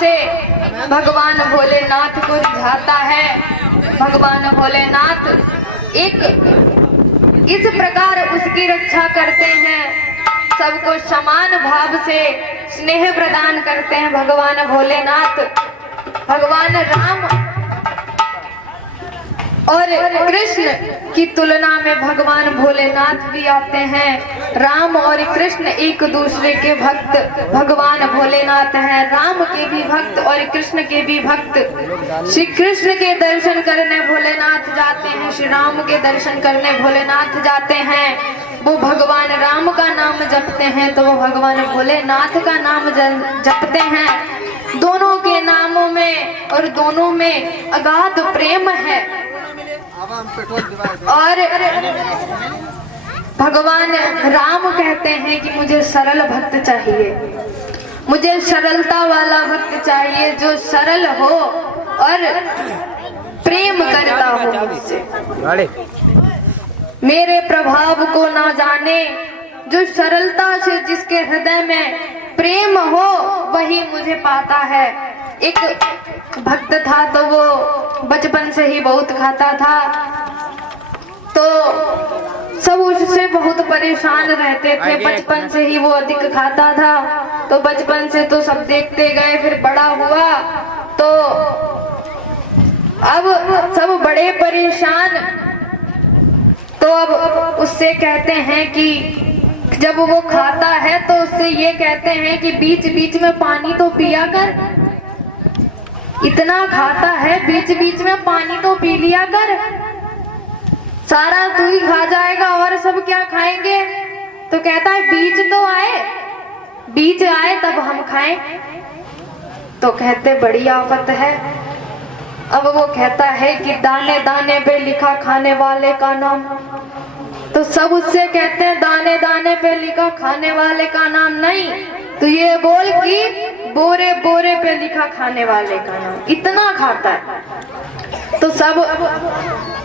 से भगवान भोलेनाथ को रिझाता है। भगवान भोलेनाथ एक इस प्रकार उसकी रक्षा करते हैं, सबको समान भाव से स्नेह प्रदान करते हैं भगवान भोलेनाथ। भगवान राम और कृष्ण की तुलना में भगवान भोलेनाथ भी आते हैं। राम और कृष्ण एक दूसरे के भक्त भगवान भोलेनाथ हैं। राम के भी भक्त और कृष्ण के भी भक्त। श्री कृष्ण के दर्शन करने भोलेनाथ जाते हैं, श्री राम के दर्शन करने भोलेनाथ जाते हैं। वो भगवान राम का नाम जपते हैं तो वो भगवान भोलेनाथ का नाम जपते हैं। दोनों के नामों में और दोनों में अगाध प्रेम है। और भगवान राम कहते हैं कि मुझे सरल भक्त चाहिए, मुझे सरलता वाला भक्त चाहिए, जो सरल हो और प्रेम करता हो मुझसे, मेरे प्रभाव को ना जाने, जो सरलता से जिसके हृदय में प्रेम हो वही मुझे पाता है। एक भक्त था तो वो बचपन से ही बहुत खाता था, तो सब उससे बहुत परेशान रहते थे। बचपन से ही वो अधिक खाता था, तो बचपन से तो सब देखते गए। फिर बड़ा हुआ तो अब सब बड़े परेशान, तो अब उससे कहते हैं कि जब वो खाता है तो उससे ये कहते हैं कि बीच बीच में पानी तो पिया कर, इतना खाता है बीच बीच में पानी तो पी लिया कर, सारा तू ही खा जाएगा और सब क्या खाएंगे। तो कहता है बीच तो आए, बीच आए तब हम खाएं। तो कहते बड़ी आफत है। अब वो कहता है कि दाने दाने पे लिखा खाने वाले का नाम, तो सब उससे कहते हैं दाने दाने पे लिखा खाने वाले का नाम नहीं, तो ये बोल कि बोरे बोरे पे लिखा खाने वाले का नाम, इतना खाता है। तो सब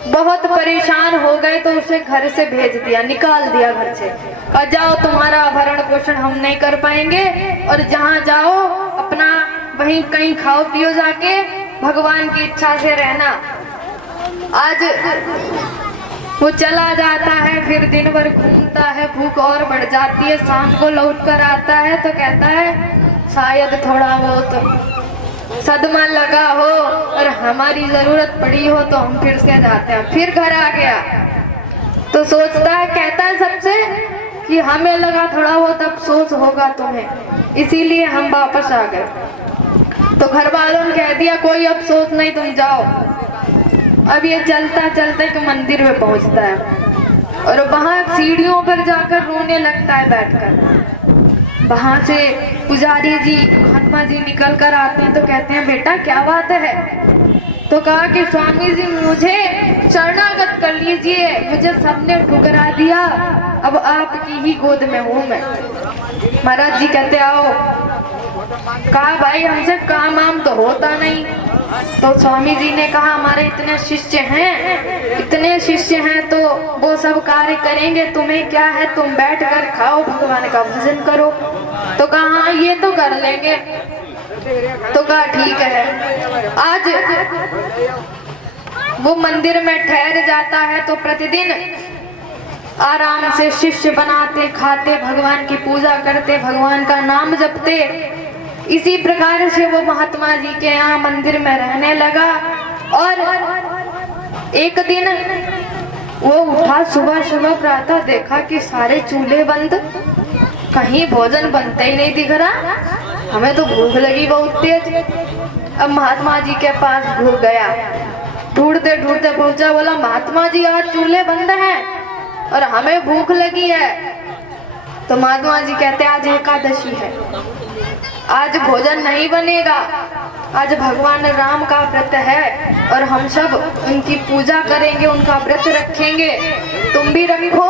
बहुत परेशान हो गए, तो उसे घर से भेज दिया, निकाल दिया घर से। कहा जाओ तुम्हारा भरण पोषण हम नहीं कर पाएंगे, और जहाँ जाओ अपना वहीं कहीं खाओ पियो जाके, भगवान की इच्छा से रहना। आज वो चला जाता है, फिर दिन भर घूमता है, भूख और बढ़ जाती है, शाम को लौट कर आता है तो कहता है शायद थोड़ा बहुत सदमा लगा हो और हमारी जरूरत पड़ी हो तो हम फिर से जाते हैं। फिर घर आ गया तो सोचता है, कहता है सबसे कि हमें लगा थोड़ा बहुत अफसोस होगा तुम्हें, इसीलिए हम वापस आ गए। तो घर वालों ने कह दिया कोई अफसोस नहीं, तुम जाओ। अब ये चलता चलता एक मंदिर में पहुंचता है और वहां सीढ़ियों पर जाकर रोने लगता है बैठकर। वहां से पुजारी जी महात्मा जी निकल कर आते हैं, तो कहते हैं बेटा क्या बात है। तो कहा कि स्वामी जी मुझे शरणागत कर लीजिए, मुझे सबने ठुकरा दिया, अब आपकी ही गोद में हूँ मैं। महाराज जी कहते आओ। कहा भाई हमसे काम आम तो होता नहीं। तो स्वामी जी ने कहा हमारे इतने शिष्य हैं तो वो सब कार्य करेंगे, तुम्हें क्या है, तुम बैठ कर खाओ, भगवान का भजन करो। तो कहा हाँ ये तो कर लेंगे। तो कहा ठीक है। आज वो मंदिर में ठहर जाता है, तो प्रतिदिन आराम से शिष्य बनाते, खाते, भगवान की पूजा करते, भगवान का नाम जपते। इसी प्रकार से वो महात्मा जी के यहाँ मंदिर में रहने लगा। और एक दिन वो उठा सुबह सुबह प्रातः, देखा कि सारे चूल्हे बंद, कहीं भोजन बनता ही नहीं दिख रहा। हमें तो भूख लगी बहुत तेज। अब महात्मा जी के पास घूर गया, ढूंढते ढूंढते पहुंचा, बोला महात्मा जी आज चूल्हे बंद हैं और हमें भूख लगी है। तो महात्मा जी कहते आज एकादशी है, आज भोजन नहीं बनेगा, आज भगवान राम का व्रत है और हम सब उनकी पूजा करेंगे, उनका व्रत रखेंगे, तुम भी रखो।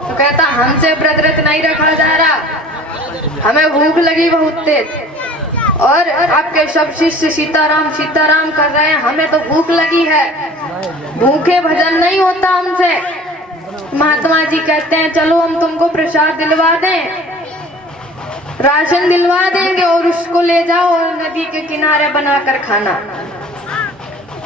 तो कहता हमसे व्रत नहीं रखा जा रहा, हमें भूख लगी बहुत तेज और आपके सब शिष्य सीताराम सीताराम कर रहे हैं, हमें तो भूख लगी है, भूखे भजन नहीं होता हमसे। महात्मा जी कहते हैं चलो हम तुमको प्रसाद दिलवा दें, राशन दिलवा देंगे और उसको ले जाओ और नदी के किनारे बनाकर खाना।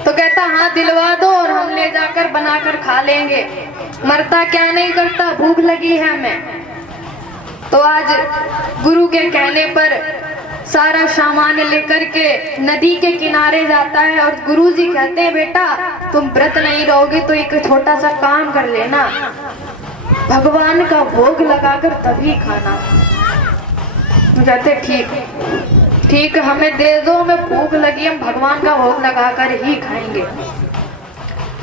तो कहता हाँ दिलवा दो और हम ले जाकर बनाकर खा लेंगे। मरता क्या नहीं करता, भूख लगी है हमें। तो आज गुरु के कहने पर सारा सामान लेकर के नदी के किनारे जाता है और गुरुजी कहते हैं बेटा तुम व्रत नहीं रहोगे तो एक छोटा सा काम कर लेना, भगवान का भोग लगाकर तभी खाना। तो कहते ठीक हमें दे दो, हमें भूख लगी, हम भगवान का भोग लगाकर ही खाएंगे।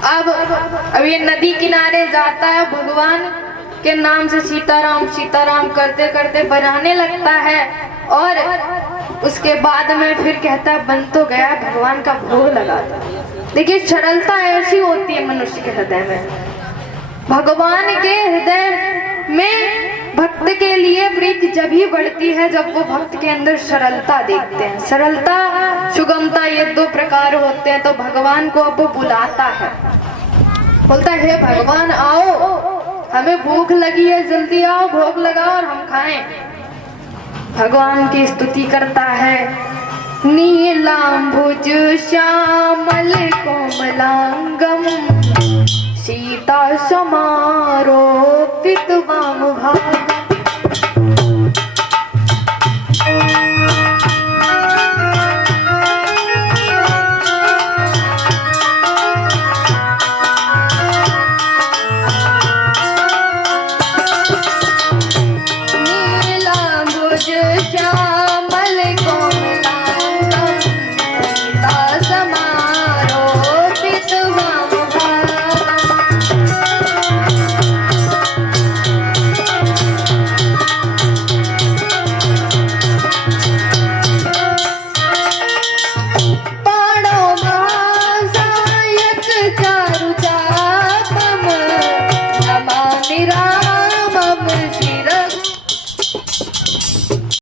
अब ये नदी किनारे जाता है, भगवान के नाम से सीताराम सीताराम करते करते बनाने लगता है और उसके बाद में फिर कहता है बन तो गया, भगवान का भोग लगाता। देखिए सरलता ऐसी होती है मनुष्य के हृदय में। भगवान के हृदय में भक्त के लिए प्रीति जब ही बढ़ती है जब वो भक्त के अंदर सरलता देखते हैं। सरलता सुगमता ये दो प्रकार होते हैं। तो भगवान को अब वो बुलाता है, बोलता है हे भगवान आओ, हमें भूख लगी है, जल्दी आओ भोग लगाओ और हम खाएं। भगवान की स्तुति करता है, नीलांबुज श्यामल कोमलांगम सीता समारोपित वाम भाग